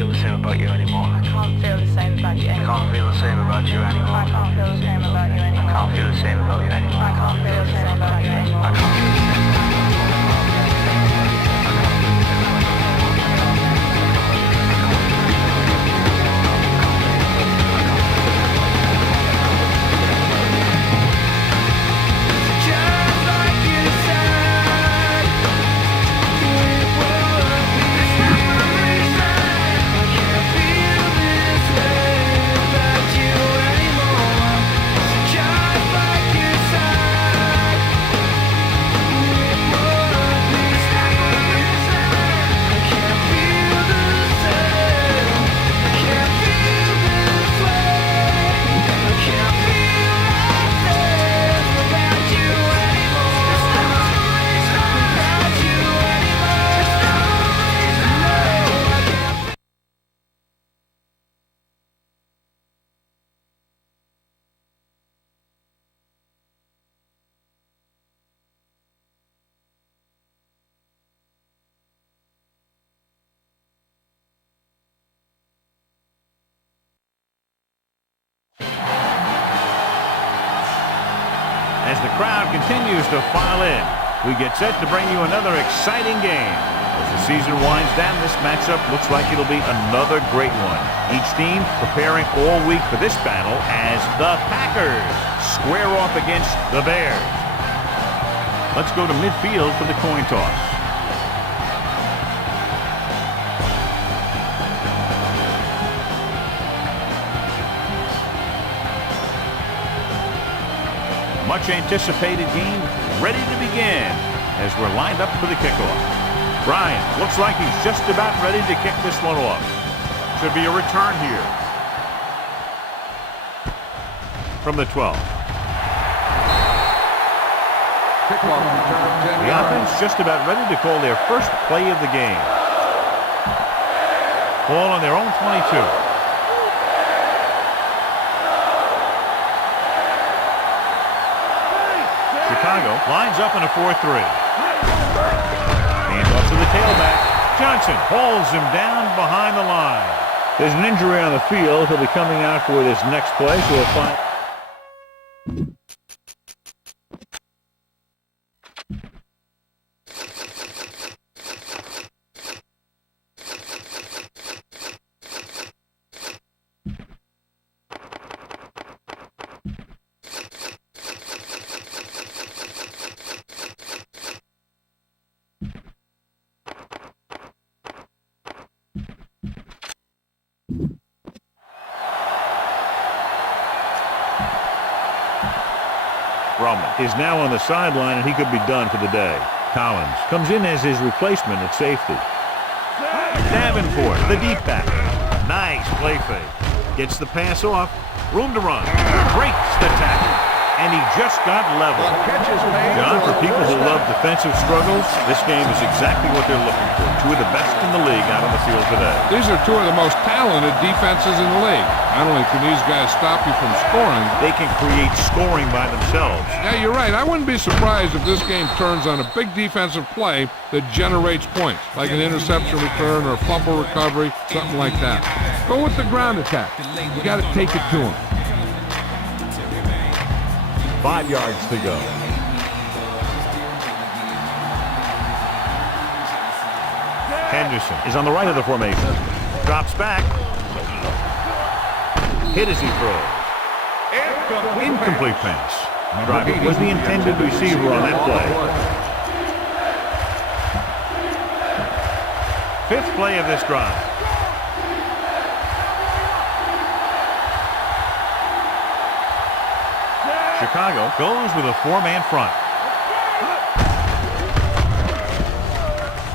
feel the same about you anymore. I can't feel the same about you I anymore. can't feel the same about you anymore. I can't feel the same about you anymore. I can't feel the same about you anymore. I can't feel the same about you anymore. I can't feel the same. As the crowd continues to file in, we get set to bring you another exciting game. As the season winds down, this matchup looks like it'll be another great one. Each team preparing all week for this battle as the Packers square off against the Bears. Let's go to midfield for the coin toss. Much anticipated game ready to begin as we're lined up for the kickoff. Bryant looks like he's just about ready to kick this one off. Should be a return here. From the 12. Kickoff return, 10 The offense just about ready to call their first play of the game. Ball on their own 22. Chicago lines up in a 4-3. Hands off to the tailback. Johnson holds him down behind the line. There's an injury on the field. He'll be coming out for this next play, so we'll find. Roman Is now on the sideline, and he could be done for the day. Collins comes in as his replacement at safety. Davenport, the deep back. Nice play fake. Gets the pass off. Room to run. Breaks the tackle. And he just got level. John, for people who love defensive struggles, this game is exactly what they're looking for. Two of the best in the league out on the field today. These are two of the most talented defenses in the league. Not only can these guys stop you from scoring, They can create scoring by themselves. yeah, you're right. I wouldn't be surprised if this game turns on a big defensive play that generates points, like an interception return or a fumble recovery, something like that. Go with the ground attack. You got to take it to them. 5 yards to go. Henderson is on the right of the formation. Drops back. Hit as he throws. Incomplete pass. Driver was the intended receiver on that play. Fifth play of this drive. Chicago goes with a four-man front.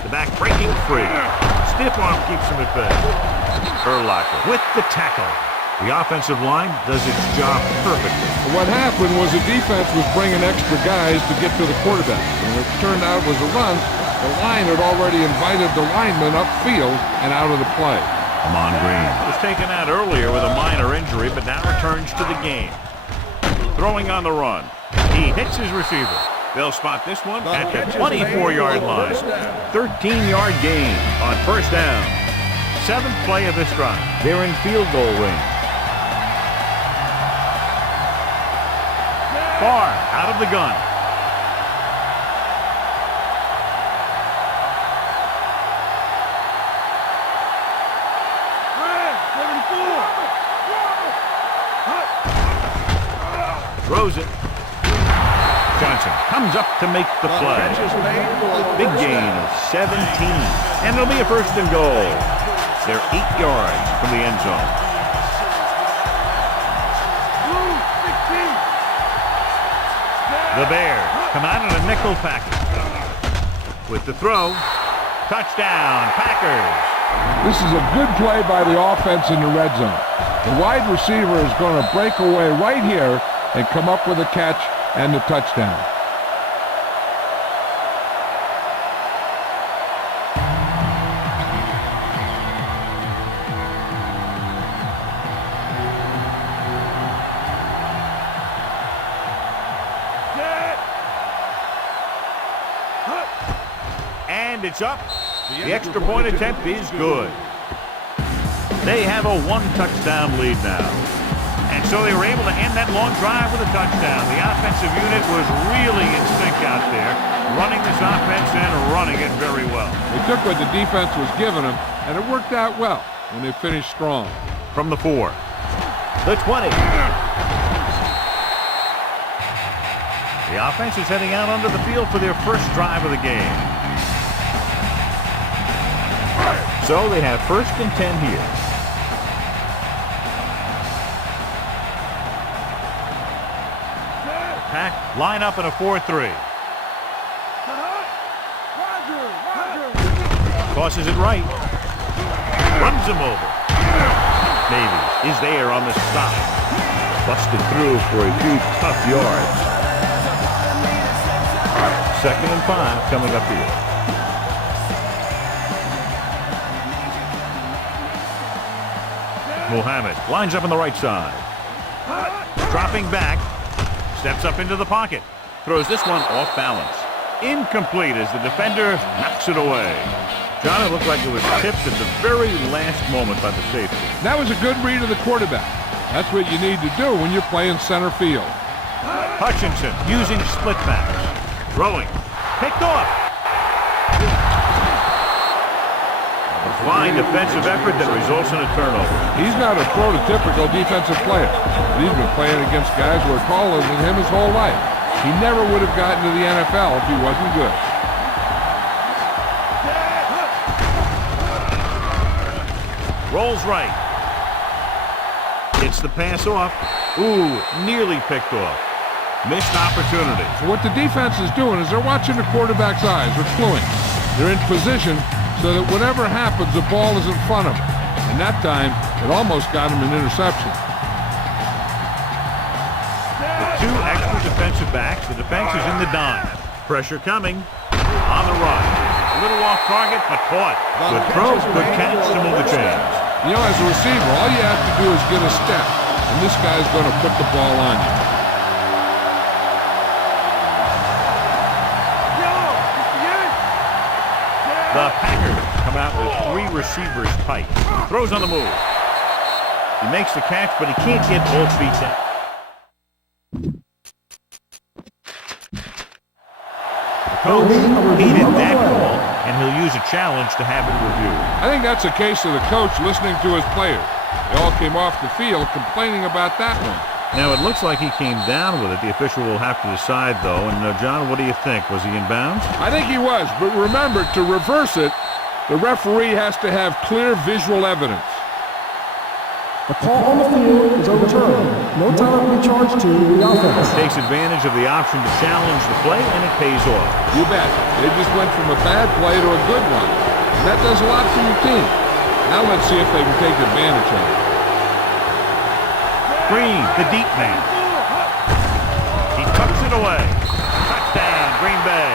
The back breaking free. Stiff arm keeps him at bay. Urlacher with the tackle. The offensive line does its job perfectly. What happened was the defense was bringing extra guys to get to the quarterback. When it turned out it was a run, the line had already invited the lineman upfield and out of the play. Amon Green was taken out earlier with a minor injury, but now returns to the game. Throwing on the run. He hits his receiver. They'll spot this one at the 24-yard line. 13-yard gain on first down. seventh play of this drive. They're in field goal range. Far out of the gun. Throws it. Johnson comes up to make the play. Big gain of 17. And it'll be a first and goal. They're 8 yards from the end zone. The Bears come out in a nickel package. With the throw, touchdown, Packers. This is a good play by the offense in the red zone. The wide receiver is going to break away right here and come up with a catch and the touchdown. And it's up. The extra point attempt is good. They have a 1-touchdown lead now. And so they were able to end that long drive with a touchdown. The offensive unit was really in sync out there, running this offense and running it very well. They took what the defense was giving them, and it worked out well when they finished strong. From the 4. The 20. The offense is heading out onto the field for their first drive of the game. So they have first and 10 here. Pack line up in a 4-3. Tosses it right. Runs him over. Navy is there on the stop. Busted through for a few tough yards. 2nd and 5 coming up here. Muhammad lines up on the right side. Dropping back. Steps up into the pocket. Throws this one off balance. Incomplete as the defender knocks it away. John, it looked like it was tipped at the very last moment by the safety. That was a good read of the quarterback. That's what you need to do when you're playing center field. Hutchinson using split backs. Throwing. Picked off. A fine defensive effort that results in a turnover. He's not a prototypical defensive player. He's been playing against guys who are taller than him his whole life. He never would have gotten to the NFL if he wasn't good. Rolls right. Gets the pass off. Ooh, nearly picked off. Missed opportunity. So what the defense is doing is they're watching the quarterback's eyes. They're fluent. They're in position so that whatever happens, the ball is in front of him. And that time, it almost got him an interception. With 2 extra defensive backs, the defense is in the dime. Pressure coming. On the run. A little off target, but caught. Good throw, good catch to move the chains. You know, as a receiver, all you have to do is get a step, and this guy's going to put the ball on you. The Packers come out with 3 receivers tight. Throws on the move. He makes the catch, but he can't get both feet down. The coach heeded that call, and he'll use a challenge to have it reviewed. I think that's a case of the coach listening to his players. They all came off the field complaining about that one. Now, it looks like he came down with it. The official will have to decide, though. And, John, what do you think? Was he in bounds? I think he was, but remember, to reverse it, the referee has to have clear visual evidence. The call on the field is overturned. No time will be charged to the offense. Takes advantage of the option to challenge the play, and it pays off. You bet. They just went from a bad play to a good one. And that does a lot for your team. Now let's see if they can take advantage of it. Green, the deep man. He tucks it away. Touchdown, Green Bay.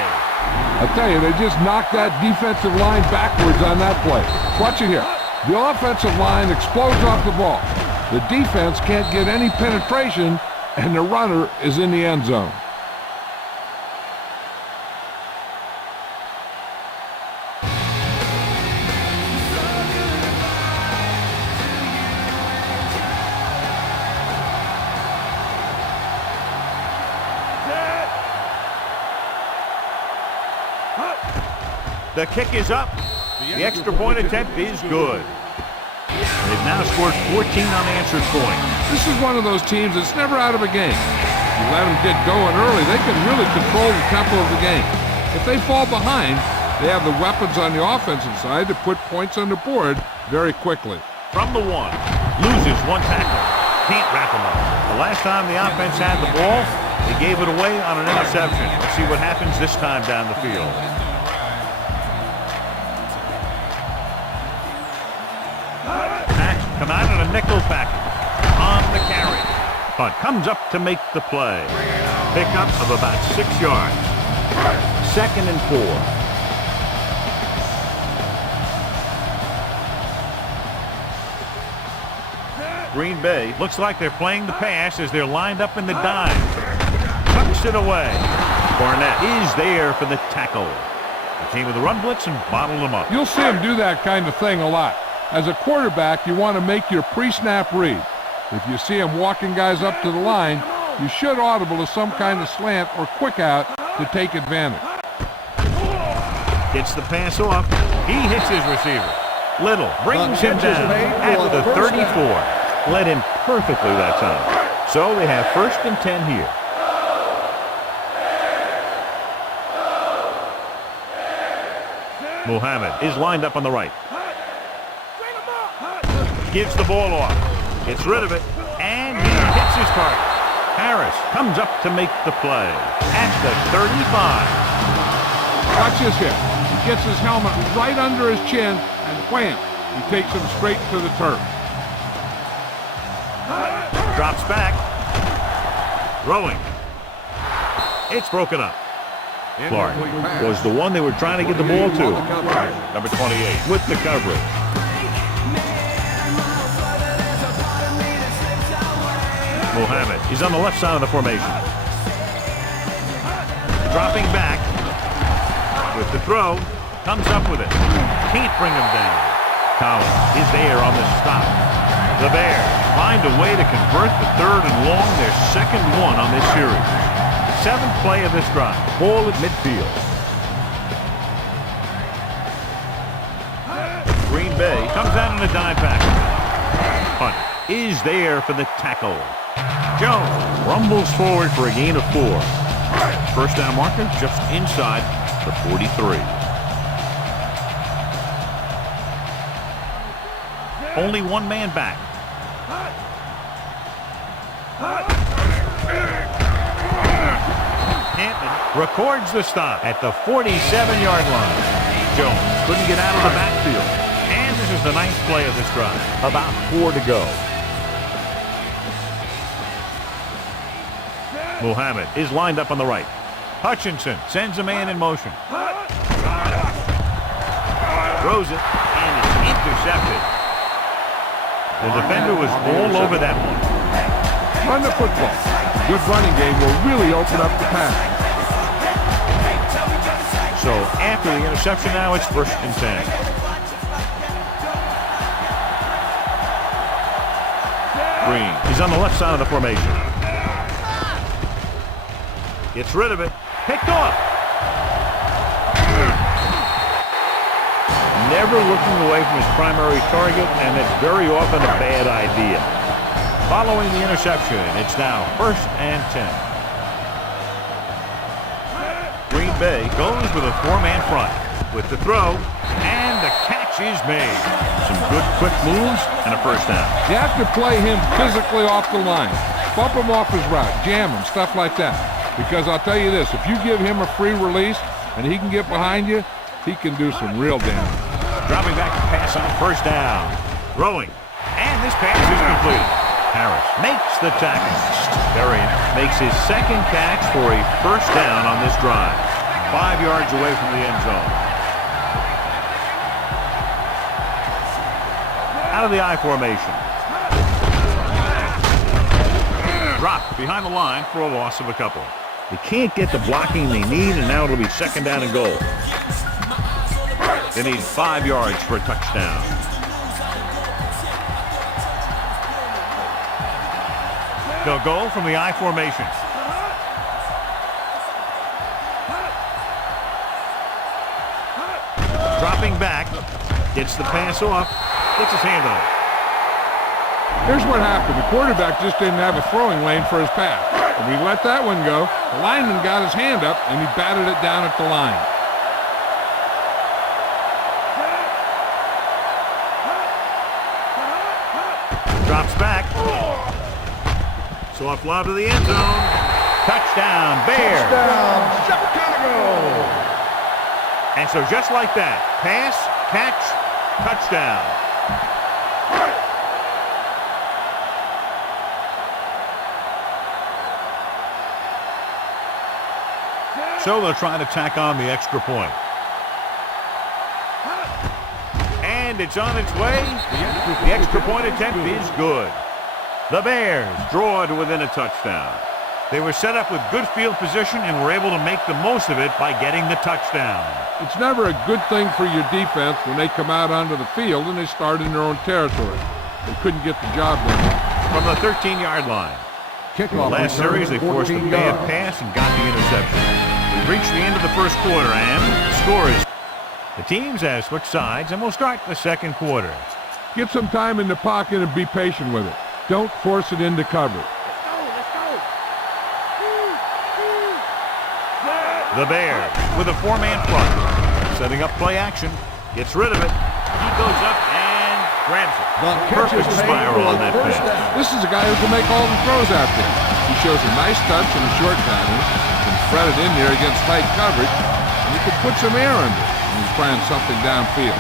I tell you, they just knocked that defensive line backwards on that play. Watch it here. The offensive line explodes off the ball. The defense can't get any penetration, and the runner is in the end zone. The kick is up. The extra point attempt is good. They've now scored 14 unanswered points. This is one of those teams that's never out of a game. If you let them get going early, they can really control the tempo of the game. If they fall behind, they have the weapons on the offensive side to put points on the board very quickly. From the 1, loses 1 tackle. Can't wrap him up. The last time the offense had the ball, they gave it away on an interception. Let's see what happens this time down the field. Packs come out in a nickel package on the carry. Punt comes up to make the play. Pickup of about 6 yards. 2nd and 4. Green Bay looks like they're playing the pass as they're lined up in the dime. Tucks it away. Barnett is there for the tackle. He came with a run blitz and bottled him up. You'll see him do that kind of thing a lot. As a quarterback, you want to make your pre-snap read. If you see him walking guys up to the line, you should audible to some kind of slant or quick out to take advantage. Gets the pass off. He hits his receiver. Little brings him down at the 34. Led him perfectly that time. So they have 1st and 10 here. Muhammad is lined up on the right. Gives the ball off. Gets rid of it. And he hits his target. Harris comes up to make the play at the 35. Watch this here. He gets his helmet right under his chin, and wham, he takes him straight to the turf. Drops back. Throwing. It's broken up. Clark was the one they were trying to get the ball to. Number 28 with the coverage. Muhammad is on the left side of the formation. Dropping back with the throw. Comes up with it. Can't bring him down. Collins is there on the stop. The Bears find a way to convert the 3rd and long, their 2nd one on this series. 7th play of this drive. Ball at midfield. Green Bay comes out in a dime package. Punt is there for the tackle. Jones rumbles forward for a gain of 4. 1st down marker just inside the 43. Only 1 man back. Hampton records the stop at the 47-yard line. Jones couldn't get out of the backfield. And this is the 9th play of this drive. About 4 to go. Muhammad is lined up on the right. Hutchinson sends a man in motion. Throws it, and it's intercepted. The defender was all over that one. Run the football. Good running game will really open up the pass. So after the interception now, it's 1st and 10. Green is on the left side of the formation. Gets rid of it. Picked off. Never looking away from his primary target, and that's very often a bad idea. Following the interception, it's now 1st and 10. Green Bay goes with a 4-man front with the throw, and the catch is made. Some good quick moves and a 1st down. You have to play him physically off the line. Bump him off his route, jam him, stuff like that. Because I'll tell you this, if you give him a free release and he can get behind you, he can do some real damage. Dropping back to pass on 1st down. Throwing. And this pass is completed. Harris makes the tackle. Berrien makes his 2nd catch for a 1st down on this drive. 5 yards away from the end zone. Out of the I formation. Dropped behind the line for a loss of a couple. They can't get the blocking they need, and now it'll be 2nd down and goal. They need 5 yards for a touchdown. They'll go from the I formation. Dropping back. Gets the pass off. Gets his hand on it. Here's what happened. The quarterback just didn't have a throwing lane for his pass. When he let that one go, the lineman got his hand up and he batted it down at the line. Drops back. Soft lob to the end zone. Touchdown, Bears. Touchdown, Chicago! And so just like that, pass, catch, touchdown. So they'll try to tack on the extra point. And it's on its way. The extra point attempt is good. The Bears draw to within a touchdown. They were set up with good field position and were able to make the most of it by getting the touchdown. It's never a good thing for your defense when they come out onto the field and they start in their own territory. They couldn't get the job done. From the 13-yard line. Kickoff Last return, series, they forced a 14 bad yards. pass and got the interception. We've reached the end of the first quarter, and the score is... The teams have switched sides, and we'll start the second quarter. Get some time in the pocket and be patient with it. Don't force it into cover. The Bears with a four-man front. Setting up play action. Gets rid of it. He goes up and grabs it. Perfect spiral on that pass. This is a guy who can make all the throws out there. He shows a nice touch in the short patterns, can thread it in there against tight coverage, and he can put some air under it when he's trying something downfield.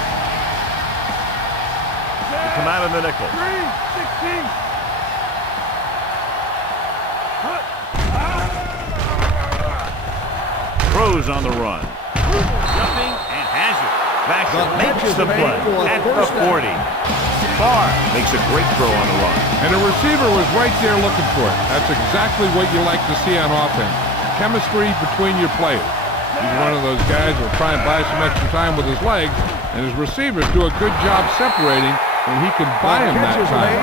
They come out of the nickel. 3-16. Throws on the run. Jumping and has it. Vasher makes the play at the 40. Barr makes a great throw on the run. And the receiver was right there looking for it. That's exactly what you like to see on offense. Chemistry between your players. He's one of those guys who will try and buy some extra time with his legs, and his receivers do a good job separating when he can buy him that time.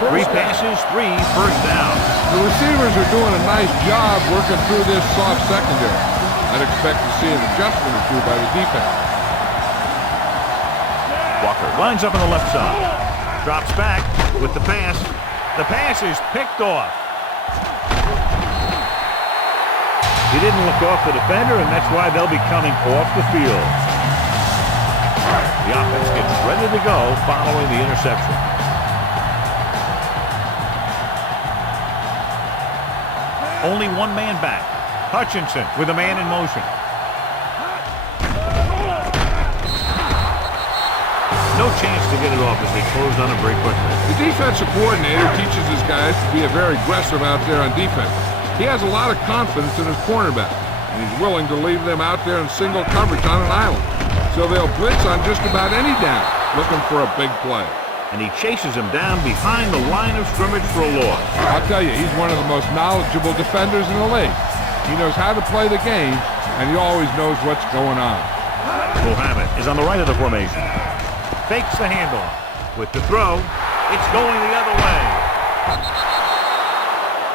3 passes, 3 first down. The receivers are doing a nice job working through this soft secondary. I'd expect to see an adjustment or two by the defense. Walker lines up on the left side. Drops back with the pass. The pass is picked off. He didn't look off the defender, and that's why they'll be coming off the field. The offense gets ready to go following the interception. Only one man back. Hutchinson with a man in motion. No chance to get it off as they closed on him very quickly. The defensive coordinator teaches his guys to be very aggressive out there on defense. He has a lot of confidence in his cornerback, and he's willing to leave them out there in single coverage on an island. So they'll blitz on just about any down, looking for a big play. And he chases him down behind the line of scrimmage for a loss. I'll tell you, he's one of the most knowledgeable defenders in the league. He knows how to play the game, and he always knows what's going on. Mohammed is on the right of the formation. Fakes the handoff. With the throw, it's going the other way.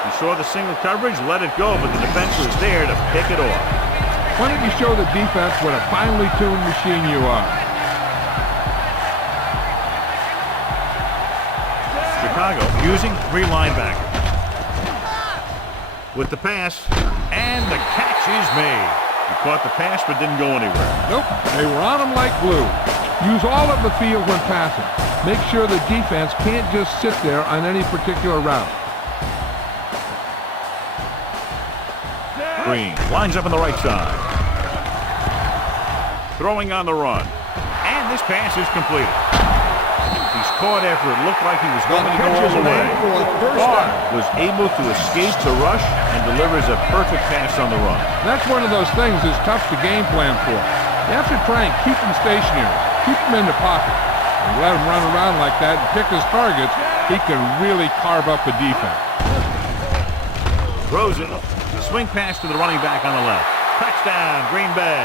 He saw the single coverage, let it go, but the defense was there to pick it off. Why don't you show the defense what a finely tuned machine you are? Chicago using 3 linebackers. With the pass, and the catch is made. He caught the pass but didn't go anywhere. Nope, they were on him like glue. Use all of the field when passing. Make sure the defense can't just sit there on any particular route. Green lines up on the right side. Throwing on the run. And this pass is completed. He's caught after it looked like he was going to go all the way. Barr was able to escape the rush and delivers a perfect pass on the run. That's one of those things that's tough to game plan for. You have to try and keep him stationary, keep him in the pocket. And let him run around like that and pick his targets, he can really carve up a defense. Throws it. The swing pass to the running back on the left. Touchdown, Green Bay.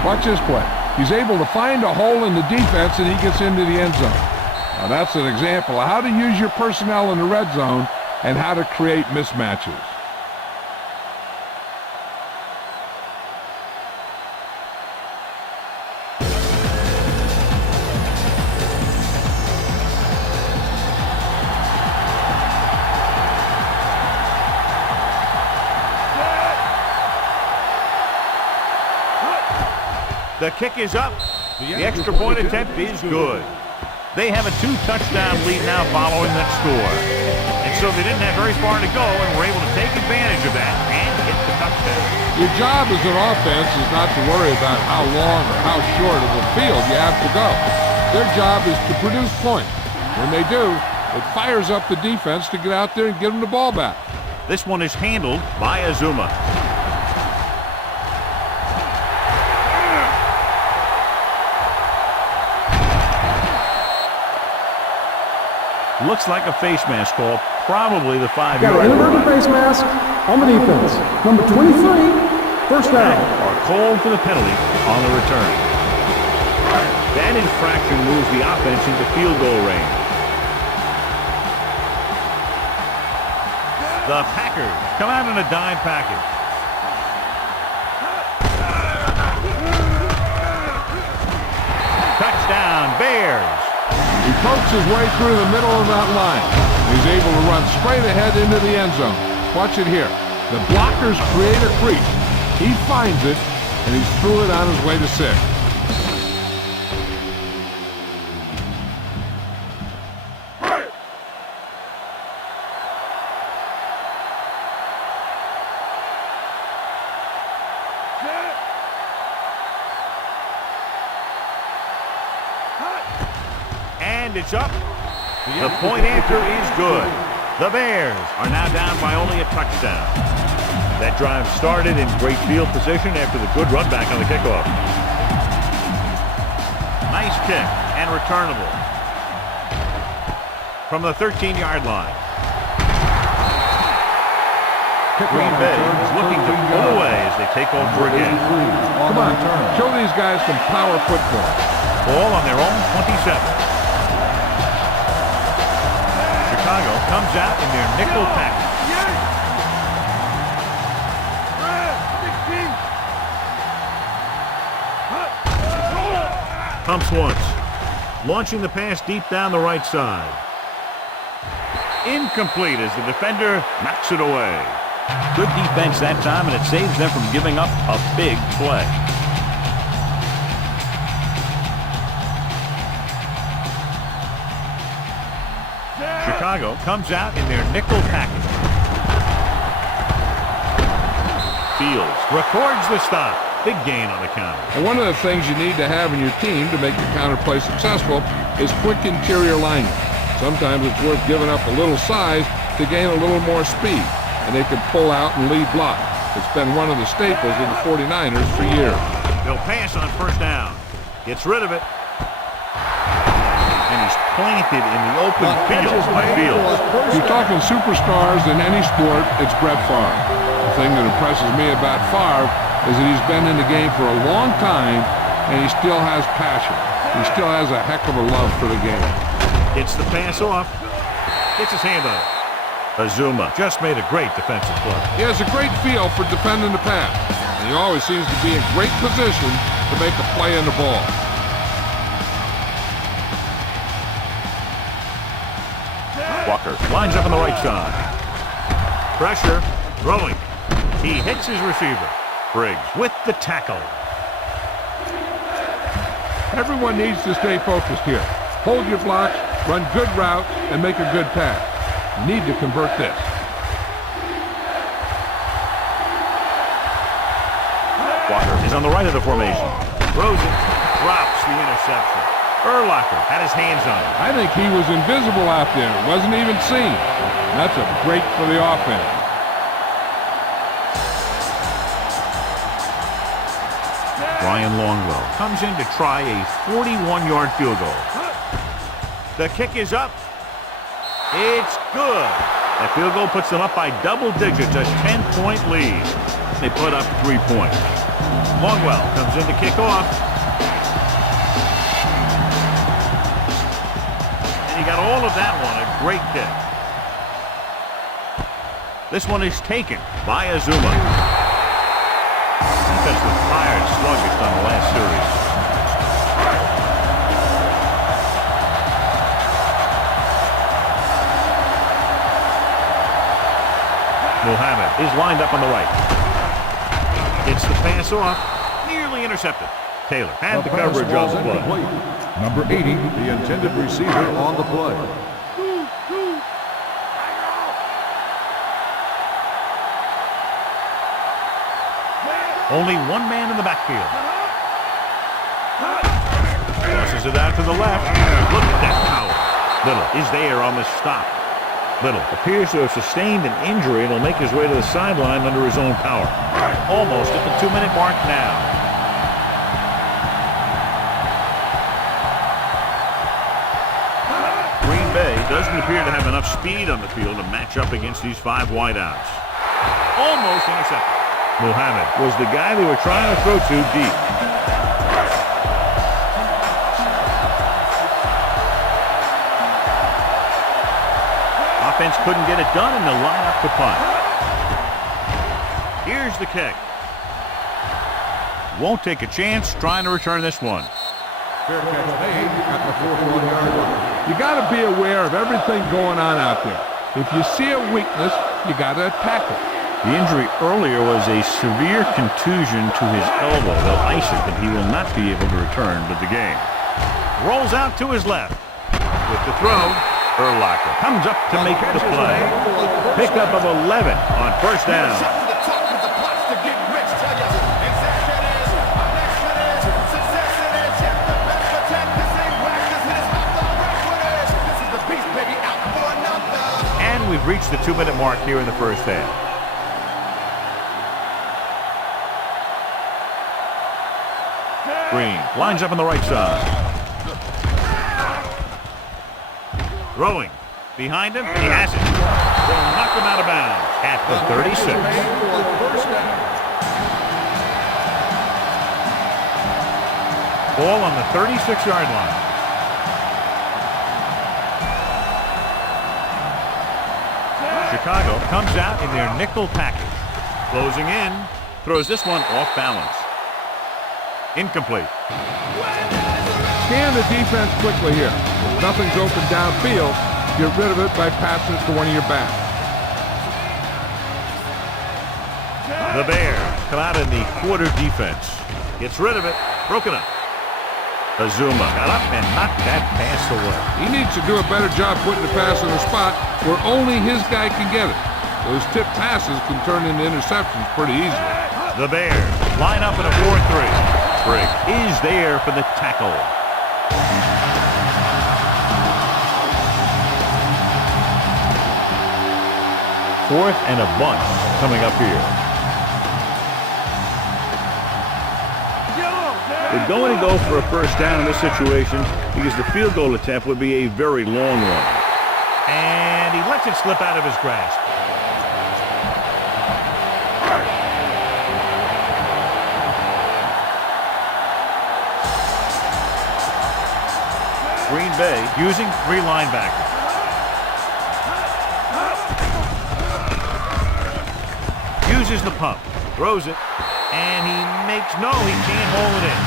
Watch this play. He's able to find a hole in the defense and he gets into the end zone. Now that's an example of how to use your personnel in the red zone and how to create mismatches. The kick is up. The extra point attempt is good. They have a 2-touchdown lead now following that score. And so they didn't have very far to go and were able to take advantage of that and get the touchdown. Your job as an offense is not to worry about how long or how short of the field you have to go. Their job is to produce points. When they do, it fires up the defense to get out there and get them the ball back. This one is handled by Azuma. Looks like a face mask call, probably the 5-yard Got an line. inverted face mask on the defense. Number 23, first down. Are called for the penalty on the return. That infraction moves the offense into field goal range. The Packers come out in a dime package. Touchdown, Bears. He pokes his way through the middle of that line. He's able to run straight ahead into the end zone. Watch it here. The blockers create a crease. He finds it, and he's through it on his way to 6. And it's up. The point after is good. The Bears are now down by only a touchdown. That drive started in great field position after the good run back on the kickoff. Nice kick and returnable. From the 13-yard line. Green Bay is looking to pull away as they take over again. Come on, show these guys some power football. Ball on their own 27. Chicago comes out in their nickel package. Pumps once. Launching the pass deep down the right side. Incomplete as the defender knocks it away. Good defense that time, and it saves them from giving up a big play. Chicago comes out in their nickel package. Fields records the stop. Big gain on the counter. And one of the things you need to have in your team to make the counter play successful is quick interior linemen. Sometimes it's worth giving up a little size to gain a little more speed, and they can pull out and lead block. It's been one of the staples of the 49ers for years. They'll pass on first down. Gets rid of it. And he's planted in the open field by Fields. If you're talking superstars in any sport, it's Brett Favre. The thing that impresses me about Favre is that he's been in the game for a long time, and he still has passion. He still has a heck of a love for the game. Gets the pass off. Gets his hand on it. Azuma just made a great defensive play. He has a great feel for defending the pass, and he always seems to be in great position to make a play in the ball. Walker lines up on the right side. Pressure, throwing. He hits his receiver. Briggs with the tackle. Everyone needs to stay focused here. Hold your blocks, run good routes, and make a good pass. You need to convert this. Walker is on the right of the formation. Throws it, drops the interception. Urlacher had his hands on it. I think he was invisible out there. Wasn't even seen. That's a break for the offense. Ryan Longwell comes in to try a 41-yard field goal. The kick is up. It's good. That field goal puts them up by double digits, a 10-point lead. They put up 3 points. Longwell comes in to kick off. And he got all of that one, a great kick. This one is taken by Azuma. Defense was tired, sluggish on the last series. Muhammad is lined up on the right. Gets the pass off, nearly intercepted. Taylor had the coverage on the play. Number 80, the intended receiver on the play. Only one man in the backfield. Tosses it out to the left. Look at that power. Little is there on the stop. Little appears to have sustained an injury and will make his way to the sideline under his own power. Almost at the 2-minute mark now. Green Bay doesn't appear to have enough speed on the field to match up against these 5 wideouts. Almost intercepted. Muhammad was the guy they were trying to throw to deep. Offense couldn't get it done, and they'll line up to punt. Here's the kick. Won't take a chance trying to return this one. Fair catch made at the 41-yard line. You got to be aware of everything going on out there. If you see a weakness, you got to attack it. The injury earlier was a severe contusion to his elbow. They'll ice it, but he will not be able to return to the game. Rolls out to his left. With the throw, Urlacher comes up to make the play. Pickup of 11 on first down. And we've reached the 2-minute mark here in the first half. Green lines up on the right side. Throwing. Behind him, he has it. They'll knock him out of bounds at the 36. Ball on the 36-yard line. Chicago comes out in their nickel package. Closing in, throws this one off balance. Incomplete. Scan the defense quickly here. If nothing's open downfield, get rid of it by passing it to one of your backs. The Bears come out in the quarter defense. Gets rid of it. Broken up. Azuma got up and knocked that pass away. He needs to do a better job putting the pass in a spot where only his guy can get it. Those tip passes can turn into interceptions pretty easily. The Bears line up in a 4-3. Briggs is there for the tackle. Fourth and a bunch coming up here. They're going to go for a first down in this situation because the field goal attempt would be a very long one. And he lets it slip out of his grasp. Green Bay using 3 linebackers. Uses the pump, throws it, and he makes no, he can't hold it in.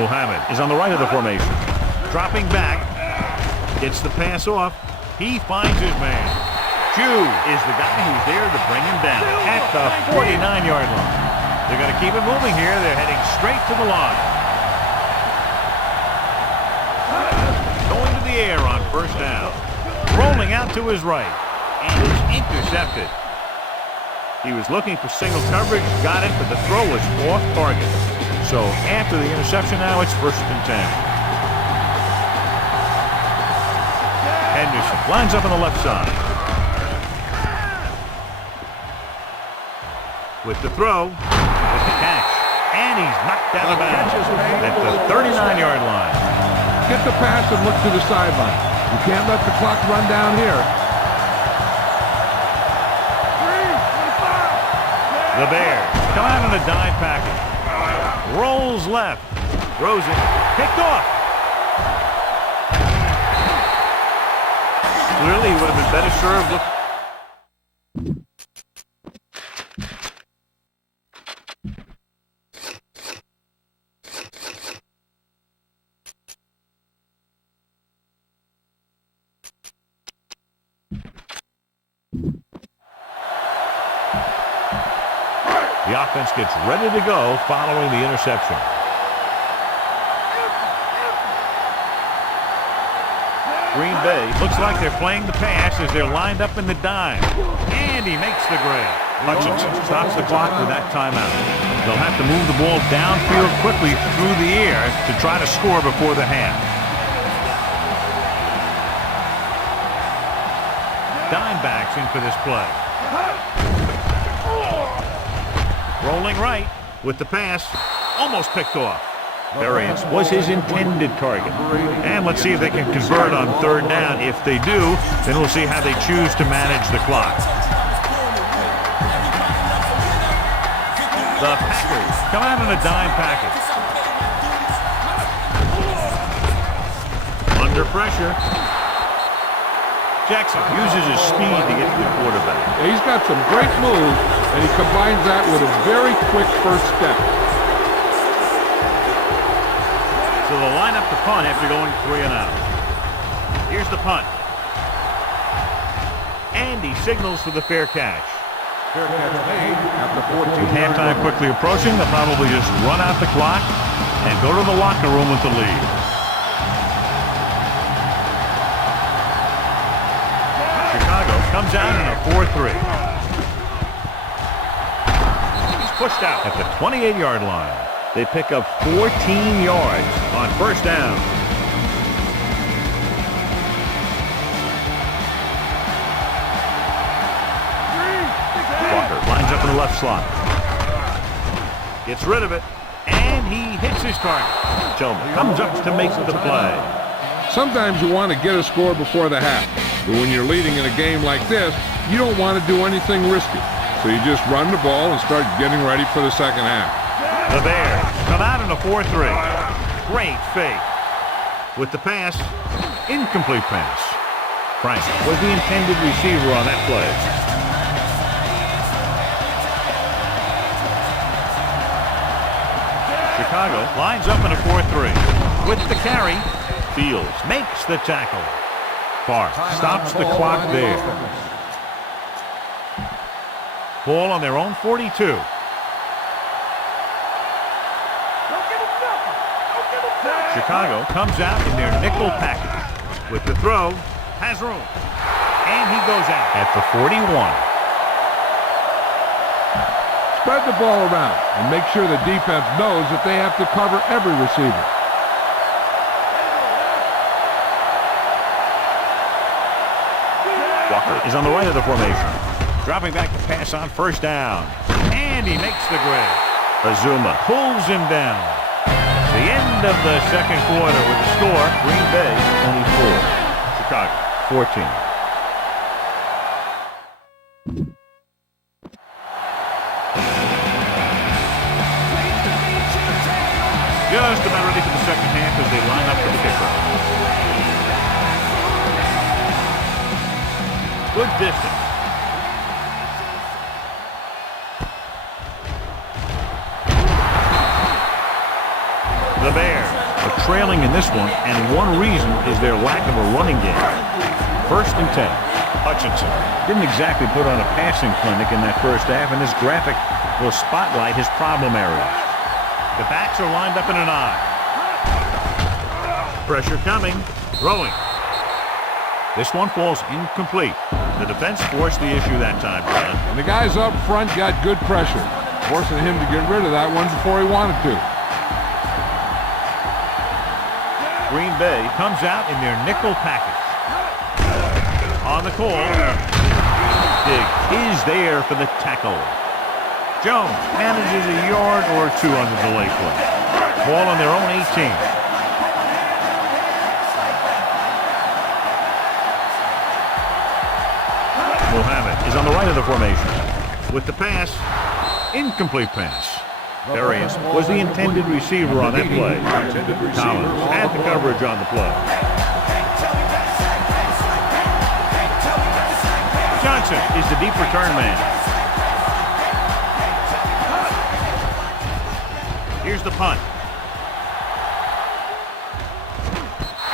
Muhammad is on the right of the formation. Dropping back, gets the pass off. He finds his man. Jew is the guy who's there to bring him down at the 49-yard line. They're going to keep it moving here. They're heading straight to the line. Going to the air on first down. Rolling out to his right. And is intercepted. He was looking for single coverage, got it, but the throw was off target. So after the interception now, it's 1st and 10. Henderson lines up on the left side. With the throw, with the catch, and he's knocked out of bounds at the 39-yard line. Get the pass and look to the sideline. You can't let the clock run down here. The Bears come out in a dime package. Rolls left, throws it, picked off. Clearly, he would have been better served. The offense gets ready to go following the interception. Green Bay looks like they're playing the pass as they're lined up in the dime. And he makes the grab. Hutchinson stops the clock with that timeout. They'll have to move the ball downfield quickly through the air to try to score before the half. Dime backs in for this play. Rolling right with the pass. Almost picked off. Variance was his intended target. And let's see if they can convert on third down. If they do, then we'll see how they choose to manage the clock. The Packers come out in a dime package. Under pressure. Jackson uses his speed to get to the quarterback. Yeah, he's got some great moves, and he combines that with a very quick first step. So they'll line up the punt after going 3 and out. Here's the punt. And he signals for the fair catch. Fair catch made at the 14. With halftime quickly approaching, they'll probably just run out the clock and go to the locker room with the lead. Chicago comes out in a 4-3. He's pushed out at the 28-yard line. They pick up 14 yards on first down. Walker lines up in the left slot. Gets rid of it, and he hits his target. Tillman comes up to make the play. Sometimes you want to get a score before the half, but when you're leading in a game like this, you don't want to do anything risky. So you just run the ball and start getting ready for the second half. The Bears come out in a 4-3. Great fake. With the pass, incomplete pass. Price was the intended receiver on that play. Chicago lines up in a 4-3. With the carry, Fields makes the tackle. Barr stops the clock there. Ball on their own 42. Chicago comes out in their nickel package. With the throw, has room. And he goes out at the 41. Spread the ball around and make sure the defense knows that they have to cover every receiver. Walker is on the right of the formation. Dropping back to pass on first down. And he makes the grab. Azuma pulls him down. The end of the second quarter with the score, Green Bay 24, Chicago 14. Just about ready for the second half as they line up for the kickoff. Good distance. The Bears are trailing in this one, and one reason is their lack of a running game. First and 10. Hutchinson didn't exactly put on a passing clinic in that first half, and this graphic will spotlight his problem areas. The backs are lined up in an I. Pressure coming. Throwing. This one falls incomplete. The defense forced the issue that time, John. And the guys up front got good pressure, forcing him to get rid of that one before he wanted to. Green Bay comes out in their nickel package. On the call. Dig is there for the tackle. Jones manages a yard or two on the delay play. Ball on their own 18. Mohammed is on the right of the formation. With the pass, incomplete pass. Arias was the intended receiver on that play. Collins had the coverage on the play. Johnson is the deep return man. Here's the punt.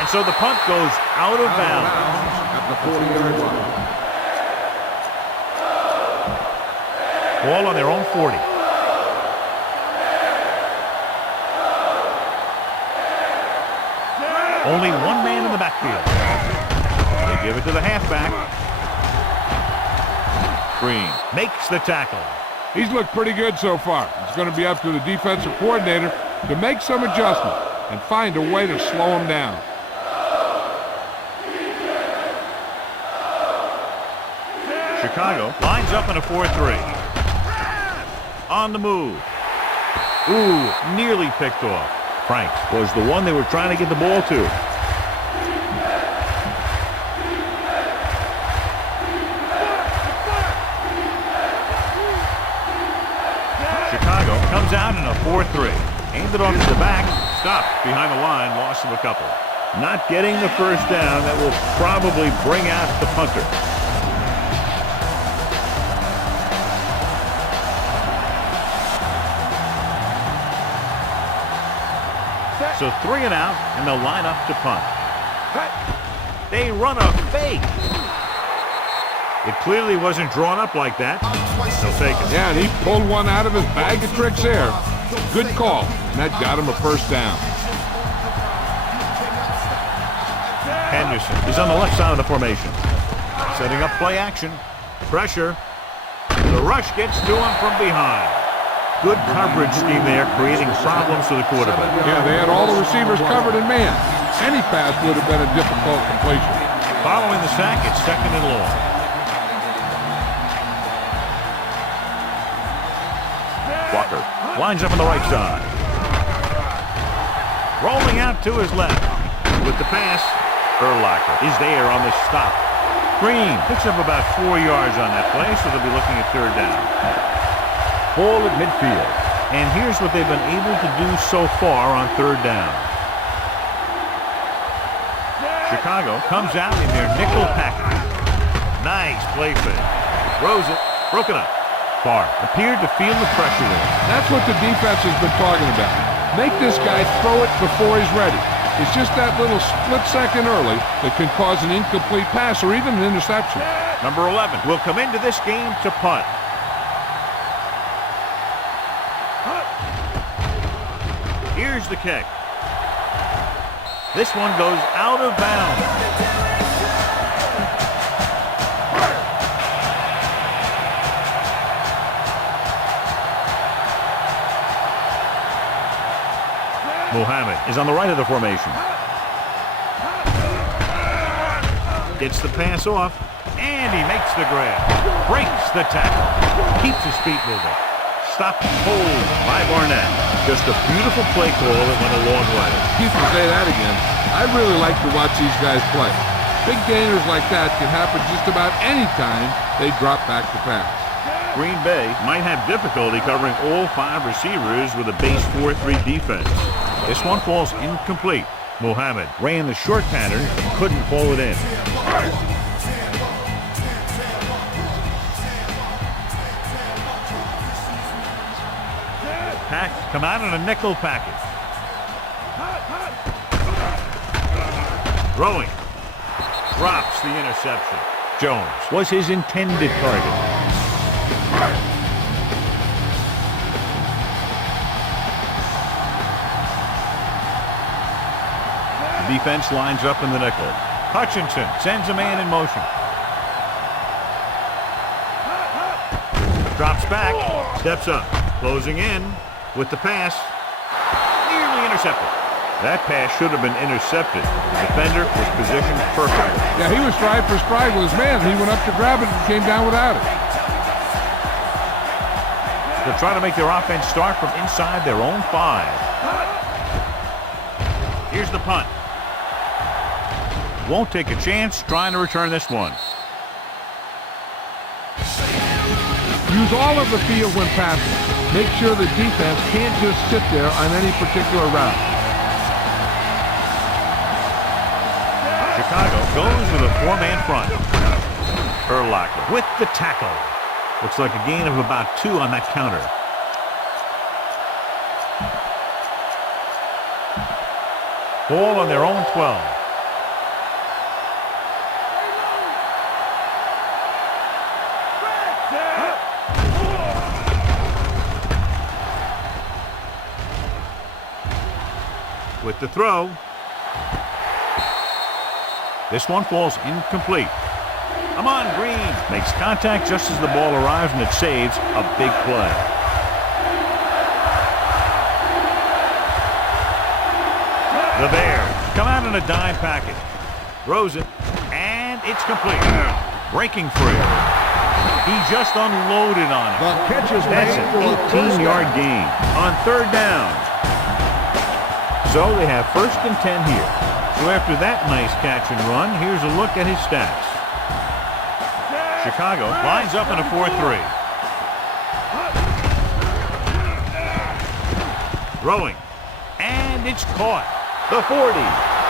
And so the punt goes out of bounds. At the 40-yard line. Ball on their own 40. Only one man in the backfield. They give it to the halfback. Green makes the tackle. He's looked pretty good so far. It's going to be up to the defensive coordinator to make some adjustment and find a way to slow him down. Chicago lines up in a 4-3. On the move. Ooh, nearly picked off. Franks was the one they were trying to get the ball to. Chicago comes out in a 4-3. Handed off to the back. Stopped behind the line. Loss of a couple. Not getting the first down. That will probably bring out the punter. So 3 and out, and they'll line up to punt. They run a fake. It clearly wasn't drawn up like that. They'll take it. Yeah, and he pulled one out of his bag of tricks there. Good call, and that got him a first down. Henderson is on the left side of the formation. Setting up play action. Pressure. The rush gets to him from behind. Good coverage scheme there, creating problems for the quarterback. Yeah, they had all the receivers covered in man. Any pass would have been a difficult completion. Following the sack, it's 2nd and long. Walker lines up on the right side. Rolling out to his left. With the pass, Urlacher is there on the stop. Green picks up about 4 yards on that play, so they'll be looking at 3rd down. Ball at midfield. And here's what they've been able to do so far on 3rd down. Chicago comes out in their nickel package. Nice play fake. Throws it. Broken up. Barr appeared to feel the pressure there. That's what the defense has been talking about. Make this guy throw it before he's ready. It's just that little split second early that can cause an incomplete pass or even an interception. Number 11 will come into this game to punt. Here's the kick. This one goes out of bounds. Muhammad is on the right of the formation. Gets the pass off, and he makes the grab. Breaks the tackle. Keeps his feet moving. Stopped cold by Barnett. Just a beautiful play call that went a long way. You can say that again. I really like to watch these guys play. Big gainers like that can happen just about any time they drop back to pass. Green Bay might have difficulty covering all 5 receivers with a base 4-3 defense. This one falls incomplete. Muhammad ran the short pattern, couldn't pull it in. Packs come out in a nickel package. Throwing. Drops the interception. Jones was his intended target. The defense lines up in the nickel. Hutchinson sends a man in motion. Drops back. Steps up. Closing in with the pass. Nearly intercepted. That pass should have been intercepted. The defender was positioned perfectly. Yeah, he was stride for stride with his man. He went up to grab it and came down without it. They're trying to make their offense start from inside their own 5. Here's the punt. Won't take a chance trying to return this one. Use all of the field when passing. Make sure the defense can't just sit there on any particular route. Chicago goes with a 4-man front. Urlacher with the tackle. Looks like a gain of about 2 on that counter. Ball on their own 12. With the throw. This one falls incomplete. Amon Green makes contact just as the ball arrives, and it saves a big play. The Bears come out in a dime package. Throws it, and it's complete. Breaking free. He just unloaded on it. The catch is That's made an for a first 18-yard down. gain on third down. So they have first and 10 here. So after that nice catch and run, here's a look at his stats. Chicago lines up in a 4-3. Throwing. And it's caught. The 40.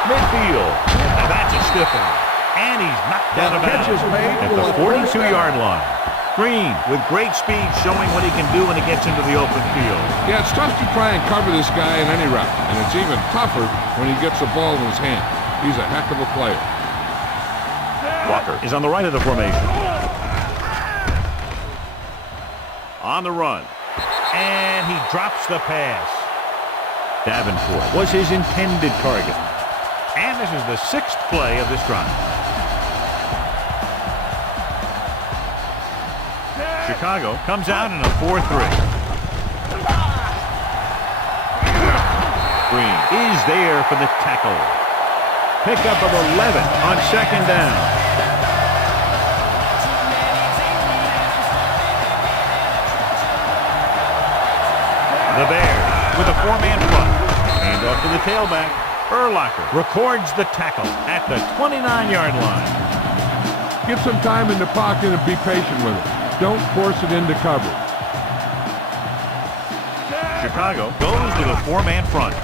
Midfield. Now that's a stiff one. And he's knocked out of bounds at the 42-yard line. Green with great speed, showing what he can do when he gets into the open field. Yeah, it's tough to try and cover this guy in any route, and it's even tougher when he gets the ball in his hand. He's a heck of a player. Walker is on the right of the formation. On the run. And he drops the pass. Davenport was his intended target. And this is the 6th play of this drive. Chicago comes out in a 4-3. Green is there for the tackle. Pickup of 11 on second down. The Bears with a 4-man front. Hand off to the tailback. Urlacher records the tackle at the 29-yard line. Get some time in the pocket and be patient with it. Don't force it into coverage. Chicago goes with a 4-man front.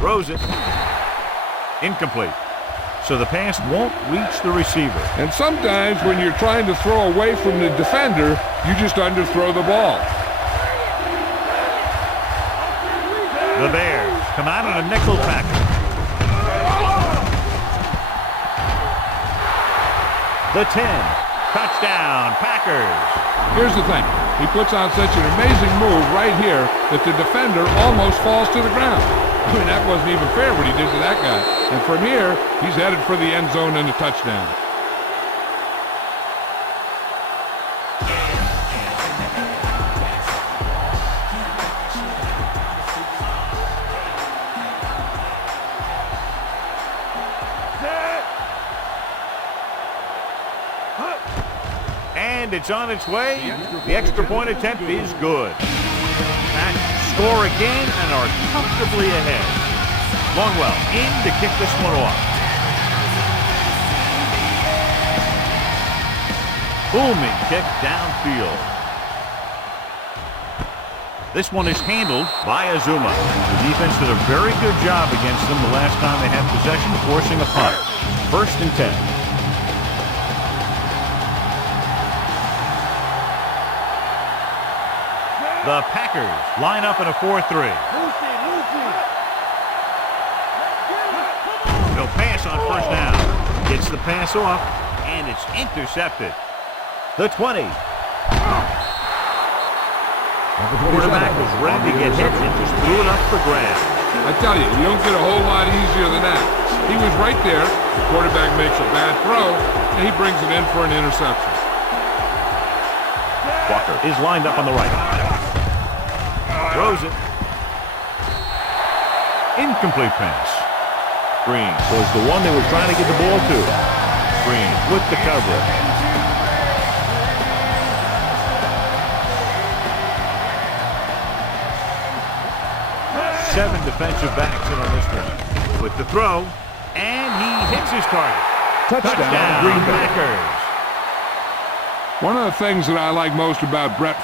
Throws it. Incomplete. So the pass won't reach the receiver. And sometimes when you're trying to throw away from the defender, you just underthrow the ball. The Bears come out in a nickel tackle. The 10. Touchdown, Packers. Here's the thing. He puts on such an amazing move right here that the defender almost falls to the ground. I mean, that wasn't even fair what he did to that guy. And from here, he's headed for the end zone and a touchdown. And it's on its way. The extra point attempt is good. Packs score again and are comfortably ahead. Longwell in to kick this one off. Booming kick downfield. This one is handled by Azuma. The defense did a very good job against them the last time they had possession, forcing a punt. First and 10. The Packers line up in a 4-3. No pass on first down. Gets the pass off, and it's intercepted. The 20. The quarterback was ready to get hit and just threw it up for grabs. I tell you, you don't get a whole lot easier than that. He was right there. The quarterback makes a bad throw, and he brings it in for an interception. Walker is lined up on the right. Throws it. Incomplete pass. Green was the one they were trying to get the ball to. Green with the coverage. Seven defensive backs in on this one. With the throw, and he hits his target. Touchdown, Green Packers. One of the things that I like most about Brett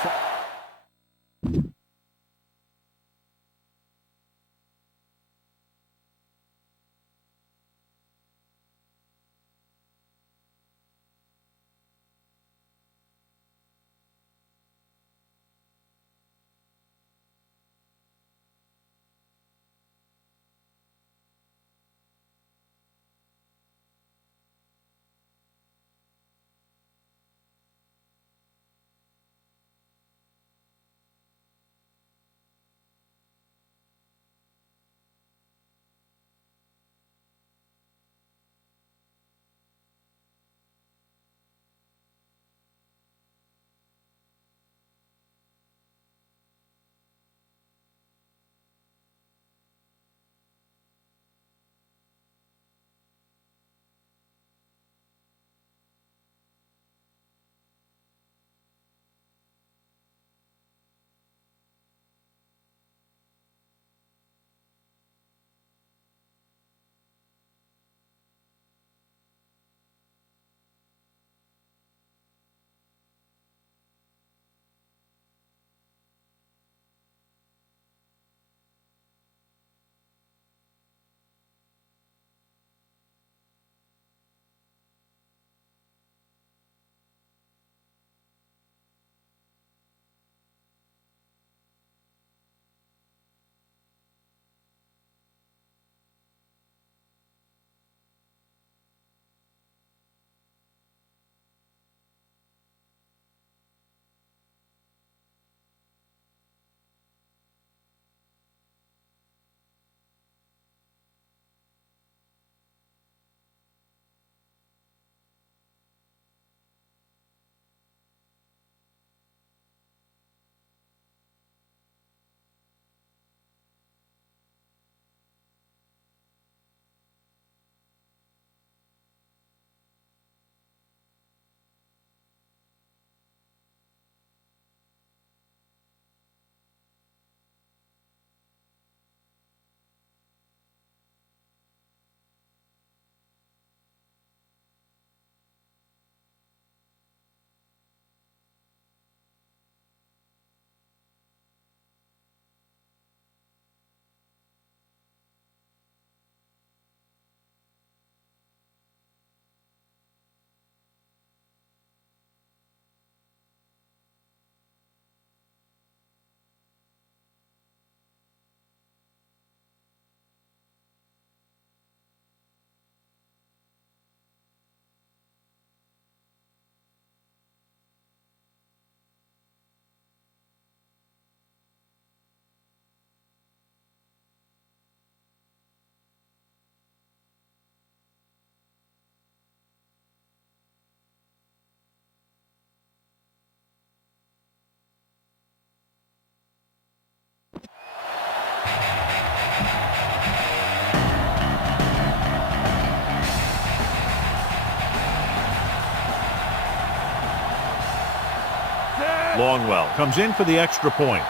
Longwell comes in for the extra point.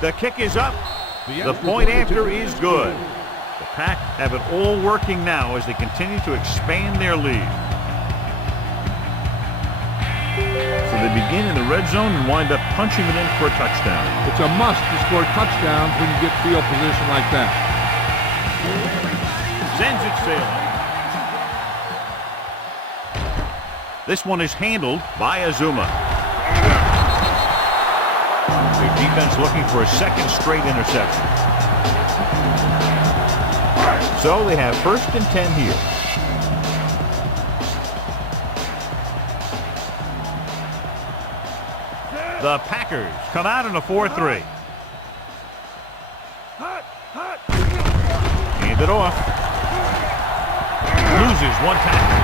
The kick is up. The point after is good. The Pack have it all working now as they continue to expand their lead. So they begin in the red zone and wind up punching it in for a touchdown. It's a must to score touchdowns when you get field position like that. Sends it sailing. This one is handled by Azuma. The defense looking for a second straight interception. So they have 1st and 10 here. The Packers come out in a 4-3. Hand it off. Loses one tackle.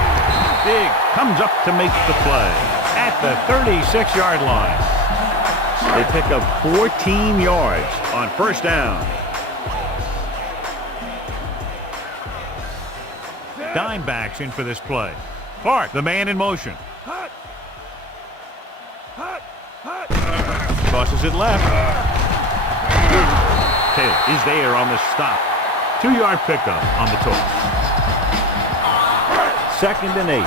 Big comes up to make the play at the 36-yard line. They pick up 14 yards on 1st down. Dime backs in for this play. Clark, the man in motion. Tosses it left. Taylor is there on the stop. 2-yard pickup on the toss. 2nd and 8.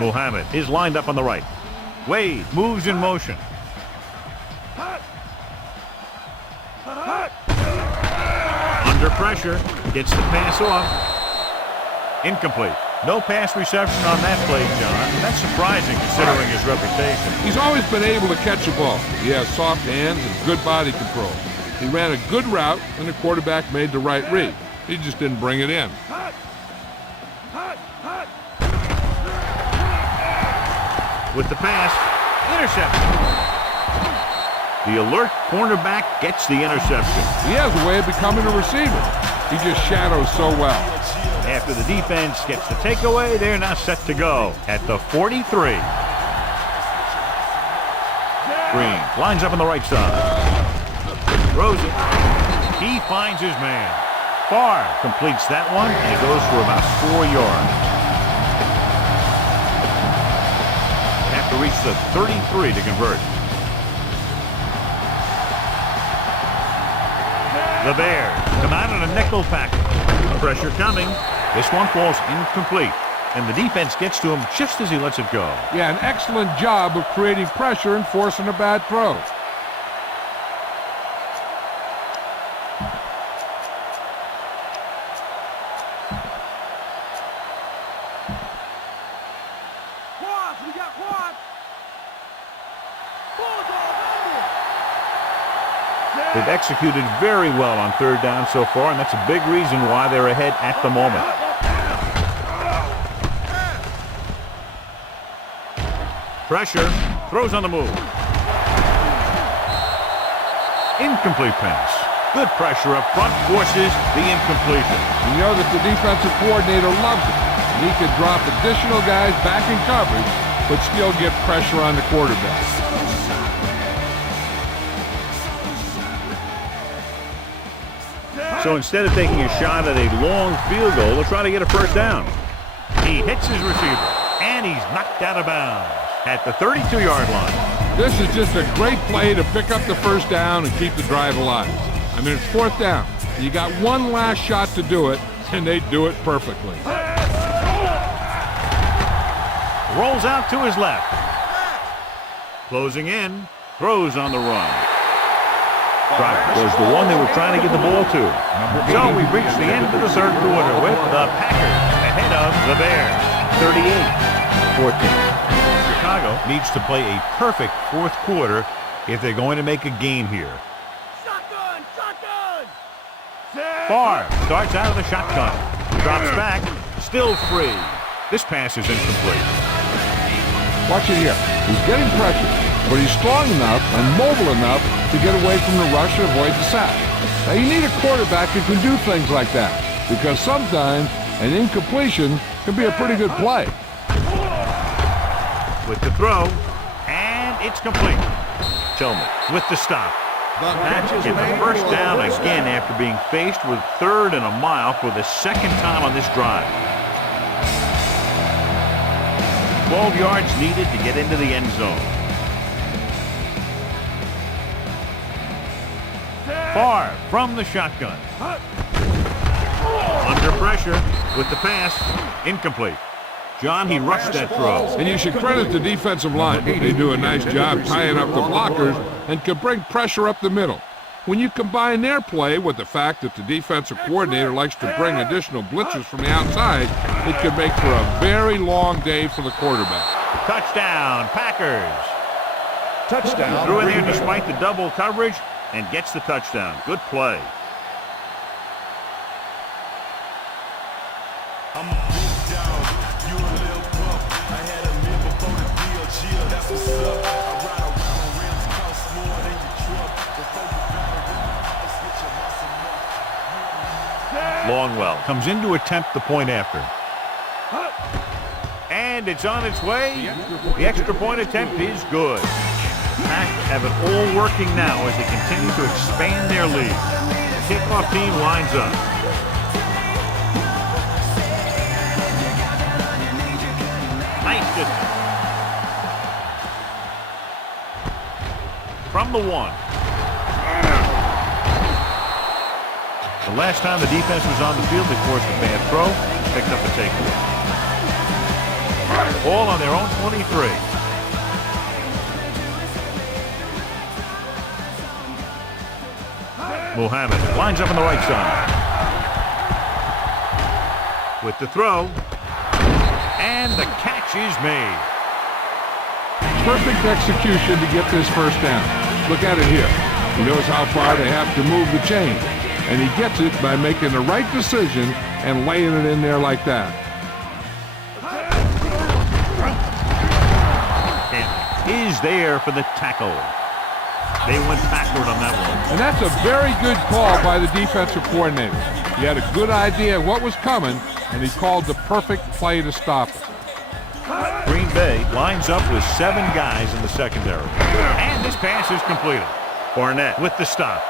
Muhammad is lined up on the right. Wade moves in motion. Under pressure, gets the pass off. Incomplete. No pass reception on that play, John. That's surprising considering his reputation. He's always been able to catch a ball. He has soft hands and good body control. He ran a good route, and the quarterback made the right read. He just didn't bring it in. With the pass, interception. The alert cornerback gets the interception. He has a way of becoming a receiver. He just shadows so well. After the defense gets the takeaway, they're now set to go at the 43. Green lines up on the right side. Throws it. He finds his man. Farr completes that one, and it goes for about 4 yards. They have to reach the 33 to convert. The Bears come out in a nickel package. Pressure coming. This one falls incomplete, and the defense gets to him just as he lets it go. Yeah, an excellent job of creating pressure and forcing a bad throw. They've executed very well on 3rd down so far, and that's a big reason why they're ahead at the moment. Pressure, throws on the move. Incomplete pass. Good pressure up front, forces the incompletion. You know that the defensive coordinator loves it. He can drop additional guys back in coverage, but still get pressure on the quarterback. So instead of taking a shot at a long field goal, they'll try to get a 1st down. He hits his receiver, and he's knocked out of bounds at the 32-yard line. This is just a great play to pick up the 1st down and keep the drive alive. I mean, it's 4th down. You got one last shot to do it, and they do it perfectly. Rolls out to his left. Closing in, throws on the run. Drive was the one they were trying to get the ball to. So we've reached the end of the 3rd quarter with the Packers ahead of the Bears, 38-14. Chicago needs to play a perfect 4th quarter if they're going to make a game here. Shotgun! Shotgun! Farr starts out of the shotgun. Drops back, still free. This pass is incomplete. Watch it here. He's getting pressure, but he's strong enough and mobile enough to get away from the rush and avoid the sack. Now, you need a quarterback who can do things like that, because sometimes an incompletion can be a pretty good play. With the throw, and it's complete. Tillman with the stop. Get the first down again after being faced with 3rd and a mile for the 2nd time on this drive. 12 yards needed to get into the end zone. Far from the shotgun. Under pressure with the pass. Incomplete. John, he rushed that throw. And you should credit the defensive line. They do a nice job tying up the blockers and can bring pressure up the middle. When you combine their play with the fact that the defensive coordinator likes to bring additional blitzes from the outside, it could make for a very long day for the quarterback. Touchdown, Packers. Touchdown. Threw in there despite the double coverage and gets the touchdown. Good play. I'm a big dog, you a little pup. I had a meal before the deal, chill, that's what's up. I ride around on rims, cost more than your truck. Before you battle with my house, get your muscle up. Longwell comes in to attempt the point after. And it's on its way. The extra point attempt is good. Pack have it all working now as they continue to expand their lead. The kickoff team lines up. Nice distance. From the 1. The last time the defense was on the field, they forced a bad throw, picked up a takeaway. All on their own 23. Muhammad lines up on the right side. With the throw. And the catch is made. Perfect execution to get this first down. Look at it here. He knows how far they have to move the chain. And he gets it by making the right decision and laying it in there like that. Is there for the tackle. They went backward on that one. And that's a very good call by the defensive coordinator. He had a good idea of what was coming, and he called the perfect play to stop it. Green Bay lines up with 7 guys in the secondary. And this pass is completed. Barnett with the stop.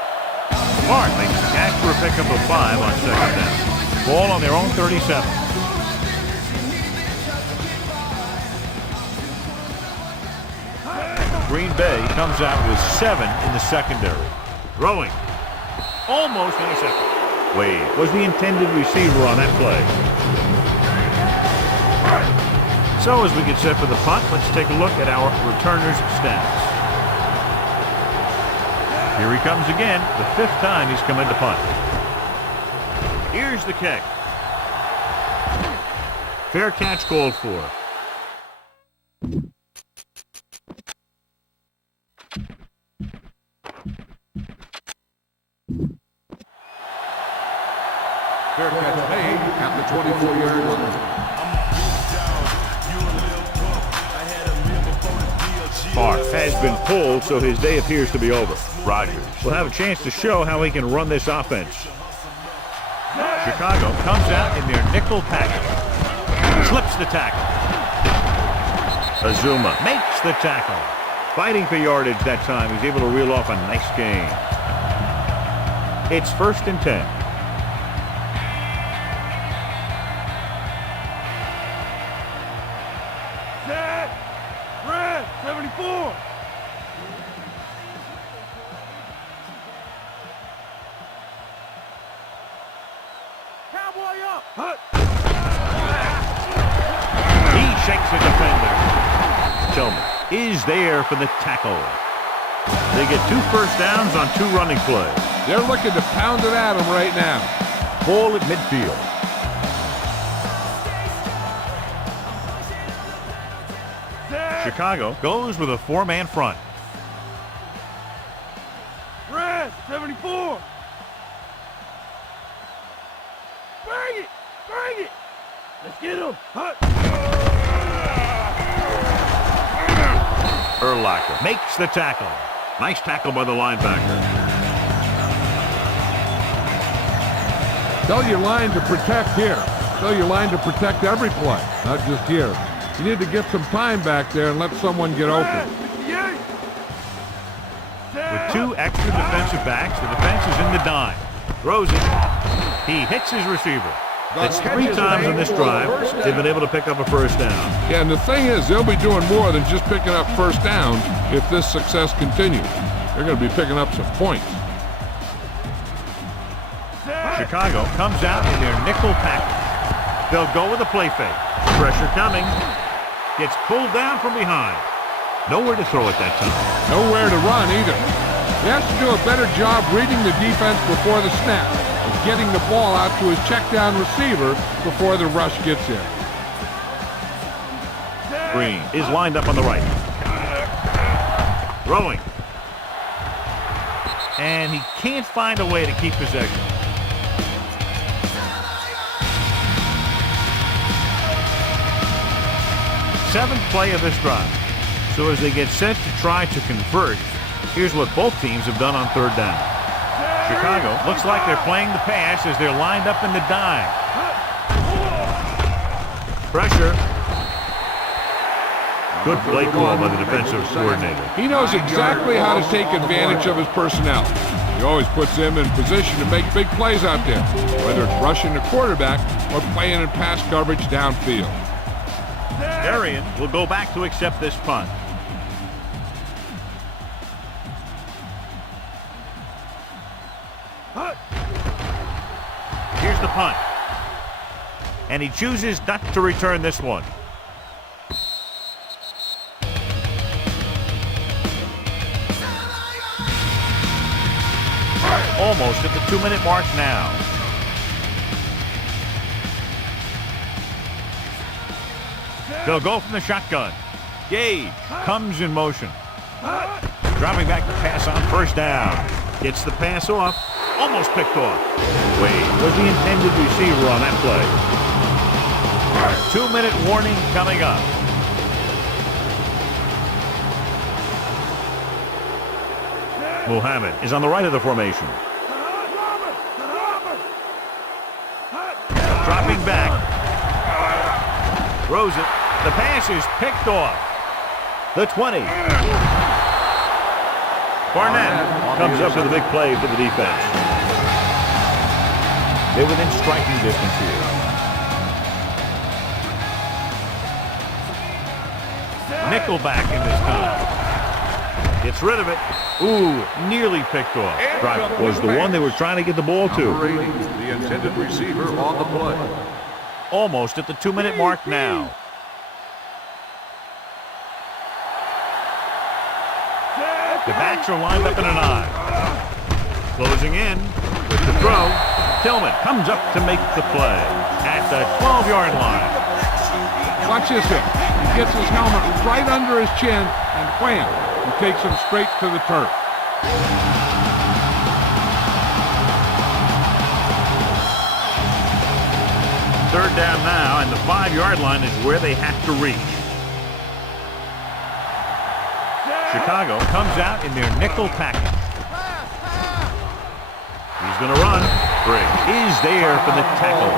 Hart makes the catch for a pickup of 5 on 2nd down. Ball on their own 37. Green Bay comes out with 7 in the secondary. Throwing. Almost intercepted. Wade was the intended receiver on that play. So as we get set for the punt, let's take a look at our returners' stats. Here he comes again, the 5th time he's come in to punt. Here's the kick. Fair catch called for. Fair catch made at the 24-yard line. Barr has been pulled, so his day appears to be over. Rodgers will have a chance to show how he can run this offense. Chicago comes out in their nickel package. Slips the tackle. Azuma makes the tackle. Fighting for yardage that time. He's able to reel off a nice gain. It's 1st and 10. Red, 74. Cowboy up. He shakes the defender. Tillman is there for the tackle. They get 2 first downs on 2 running plays. They're looking to pound it at him right now. Ball at midfield. Chicago goes with a 4-man front. Red, 74. Bring it. Bring it. Let's get him. Urlacher makes the tackle. Nice tackle by the linebacker. Tell your line to protect here. Tell your line to protect every play, not just here. You need to get some time back there and let someone get open. With 2 extra defensive backs. The defense is in the dime. Throws it. He hits his receiver. That's 3 times in this drive they've been able to pick up a first down. Yeah, and the thing is, they'll be doing more than just picking up first downs if this success continues. They're going to be picking up some points. Chicago comes out in their nickel package. They'll go with a play fake. Pressure coming. Gets pulled down from behind. Nowhere to throw at that time. Nowhere to run either. He has to do a better job reading the defense before the snap and getting the ball out to his check down receiver before the rush gets in. Green is lined up on the right. Throwing. And he can't find a way to keep possession. Seventh play of this drive. So as they get set to try to convert, here's what both teams have done on third down. Chicago looks like they're playing the pass as they're lined up in the dime. Pressure. Good play call by the defensive coordinator. He knows exactly how to take advantage of his personnel. He always puts them in position to make big plays out there, whether it's rushing the quarterback or playing in pass coverage downfield. Arian will go back to accept this punt. Here's the punt. And he chooses not to return this one. Almost at the 2-minute mark now. They'll go from the shotgun. Gage comes in motion. Dropping back to pass on first down. Gets the pass off. Almost picked off. Wade was the intended receiver on that play. 2-minute warning coming up. Muhammad is on the right of the formation. Dropping back. Throws it. The pass is picked off. The 20. Barnett comes up with a big play for the defense. They're within striking distance here. Nickelback in this time. Gets rid of it. Ooh, nearly picked off. Drive was the one they were trying to get the ball to. The intended receiver on the play. Almost at the 2-minute mark now. The backs are lined up in an eye. Closing in with the throw. Tillman comes up to make the play at the 12-yard line. Watch this here. He gets his helmet right under his chin and wham, he takes him straight to the turf. Third down now, and the 5-yard line is where they have to reach. Chicago comes out in their nickel package. He's going to run. Briggs is there for the tackle.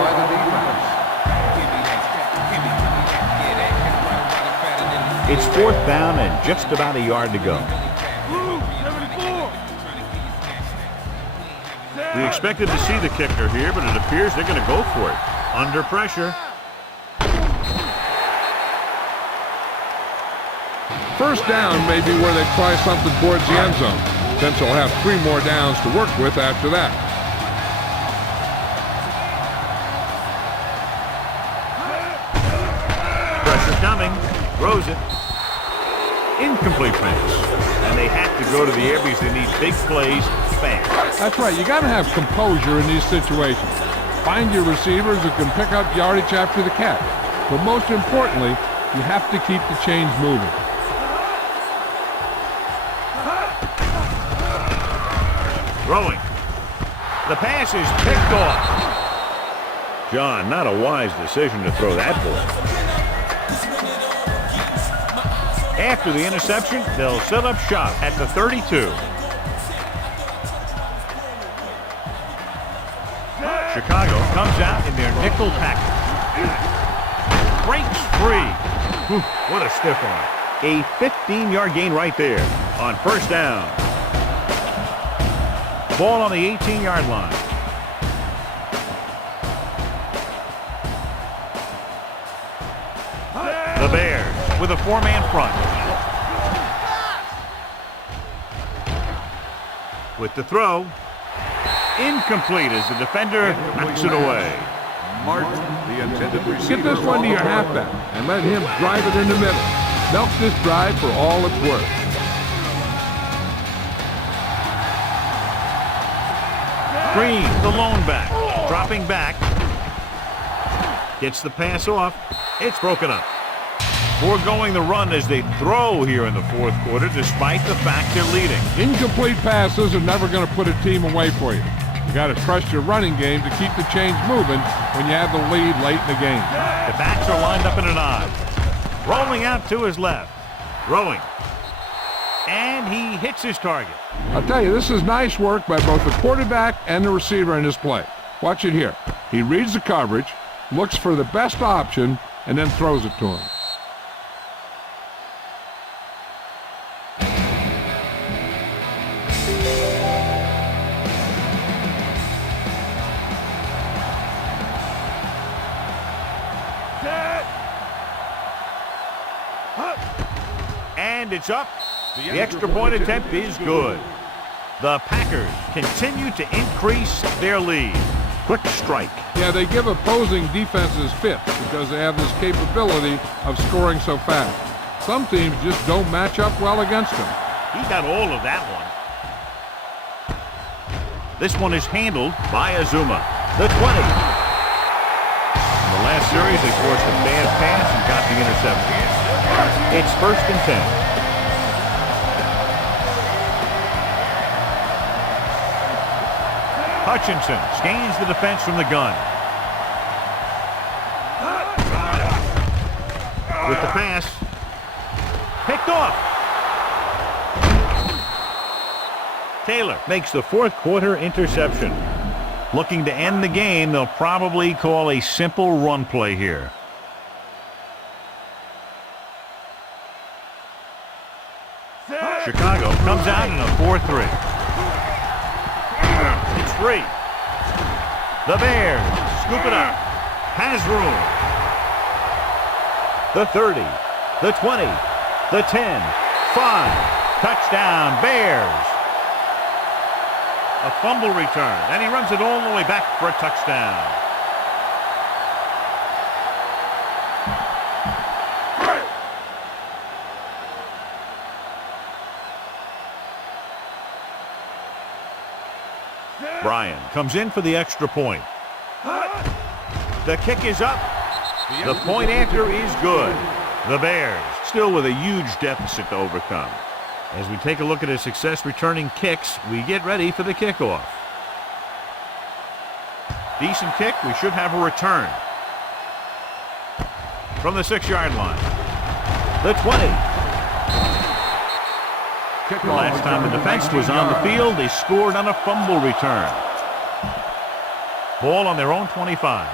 It's 4th down and just about a yard to go. We expected to see the kicker here, but it appears they're going to go for it. Under pressure. First down may be where they try something towards the end zone, since they'll have 3 more downs to work with after that. Pressure coming. Throws it. Incomplete pass. And they have to go to the air because they need big plays fast. That's right. You got to have composure in these situations. Find your receivers who can pick up yardage after the catch. But most importantly, you have to keep the chains moving. Throwing. The pass is picked off. John, not a wise decision to throw that ball. After the interception, they'll set up shop at the 32. Chicago comes out in their nickel package. Breaks free. Whew, what a stiff arm. A 15-yard gain right there on first down. Ball on the 18-yard line. The Bears with a 4-man front. With the throw. Incomplete as the defender knocks it away. Martin, the intended receiver. Get this one to your halfback and let him drive it in the middle. Milk this drive for all it's worth. Green, the lone back, dropping back. Gets the pass off. It's broken up. Foregoing the run as they throw here in the fourth quarter, despite the fact they're leading. Incomplete passes are never going to put a team away for you. You got to trust your running game to keep the chains moving when you have the lead late in the game. The backs are lined up in an I. Rolling out to his left. Throwing. And he hits his target. I'll tell you, this is nice work by both the quarterback and the receiver in this play. Watch it here. He reads the coverage, looks for the best option, and then throws it to him. And it's up. The extra point attempt is good. The Packers continue to increase their lead. Quick strike. Yeah, they give opposing defenses fits because they have this capability of scoring so fast. Some teams just don't match up well against them. He got all of that one. This one is handled by Azuma. The 20. In the last series, they forced a bad pass and got the interception. It's 1st and 10. Hutchinson scans the defense from the gun. With the pass. Picked off. Taylor makes the fourth quarter interception. Looking to end the game, they'll probably call a simple run play here. Chicago comes out in a 4-3. It's free. The Bears scoop it up. Has room. The 30. The 20. The 10. 5. Touchdown, Bears. A fumble return, and he runs it all the way back for a touchdown. Bryan comes in for the extra point. The kick is up. The point after is good. The Bears still with a huge deficit to overcome. As we take a look at his success returning kicks, we get ready for the kickoff. Decent kick. We should have a return. From the 6-yard line. The 20. The last time the defense was on the field, they scored on a fumble return. Ball on their own 25.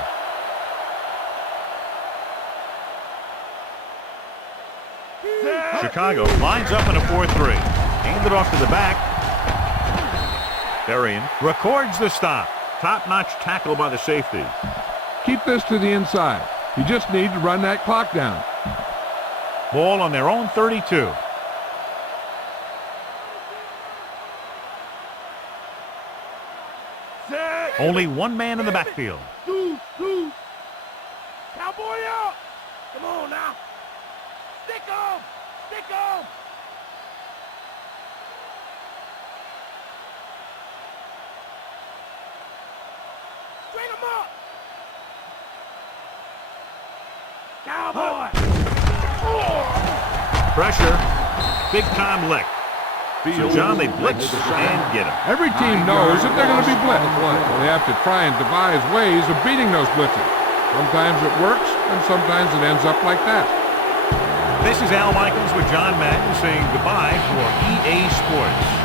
Chicago lines up in a 4-3. Hand it off to the back. Berrien records the stop. Top-notch tackle by the safety. Keep this to the inside. You just need to run that clock down. Ball on their own 32. Only one man in the backfield. Cowboy out. Come on now. Stick 'em. Stick 'em. String 'em up. Cowboy. Pressure. Big-time lick. So, John, they blitz and get him. Every team knows that they're going to be blitzed. They have to try and devise ways of beating those blitzes. Sometimes it works, and sometimes it ends up like that. This is Al Michaels with John Madden saying goodbye for EA Sports.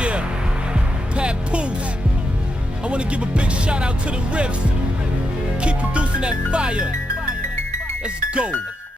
Yeah, Pat Poose. I want to give a big shout out to the Riffs. Keep producing that fire. Let's go.